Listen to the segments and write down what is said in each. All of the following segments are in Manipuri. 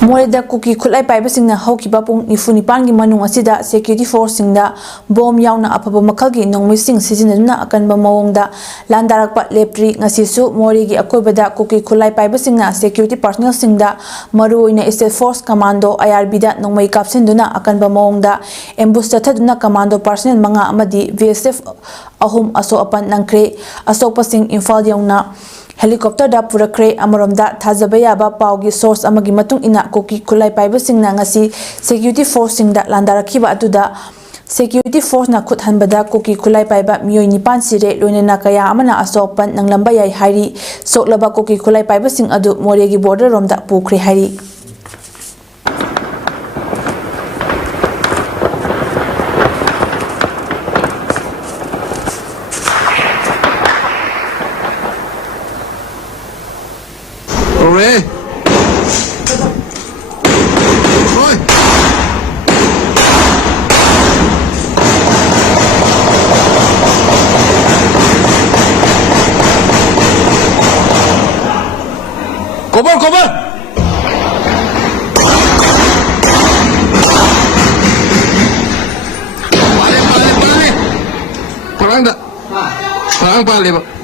Moreh kuki khulai paibasingna haukiba pung Nifunipan gi manung asida security force singda bom yauna apaba makalgi nongmei sing sizinaduna akanba mawongda landarakpa leptri ngasisu Moreh gi akoibada kuki khulai paibasingna security personnel singda maruoina state force commando IRB da nongmei kapsinduna akanba mawongda ambush tathaduna commando personnel manga amadi VSF ahum aso apan nangkre asokpasing Imphal yauna helicopter da purakre amaromda thajaba ba paugi source amagi matung ina kuki khulai paibasingna ngasi security force singda landarakhiba aduda security force na khut hanbada kuki khulai paiba mioi nipan sire loinena kaya amana asopan nanglamba yai hari soklaba kuki khulai paibasing adu Moreh gi border romda pukre hari Moreh! Oi! Cover! Cover! Balik! Parang tak? Parang balik, Pak.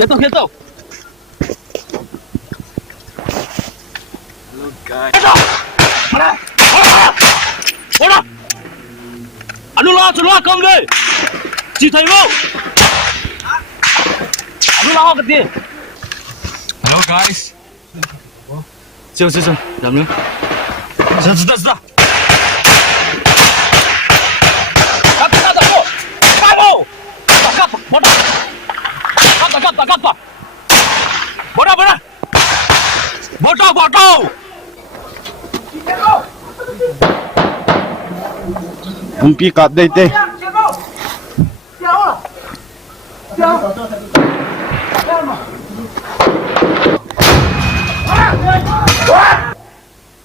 Jatuh. Hello guys. Mana? Mana? Anu lah kaum deh. Ci thầy vô. Anu lah cái gì? Hello guys. Siêu, làm nữa. Sudah. Kata. Bodoh. Umpi kat deh teh. Oi!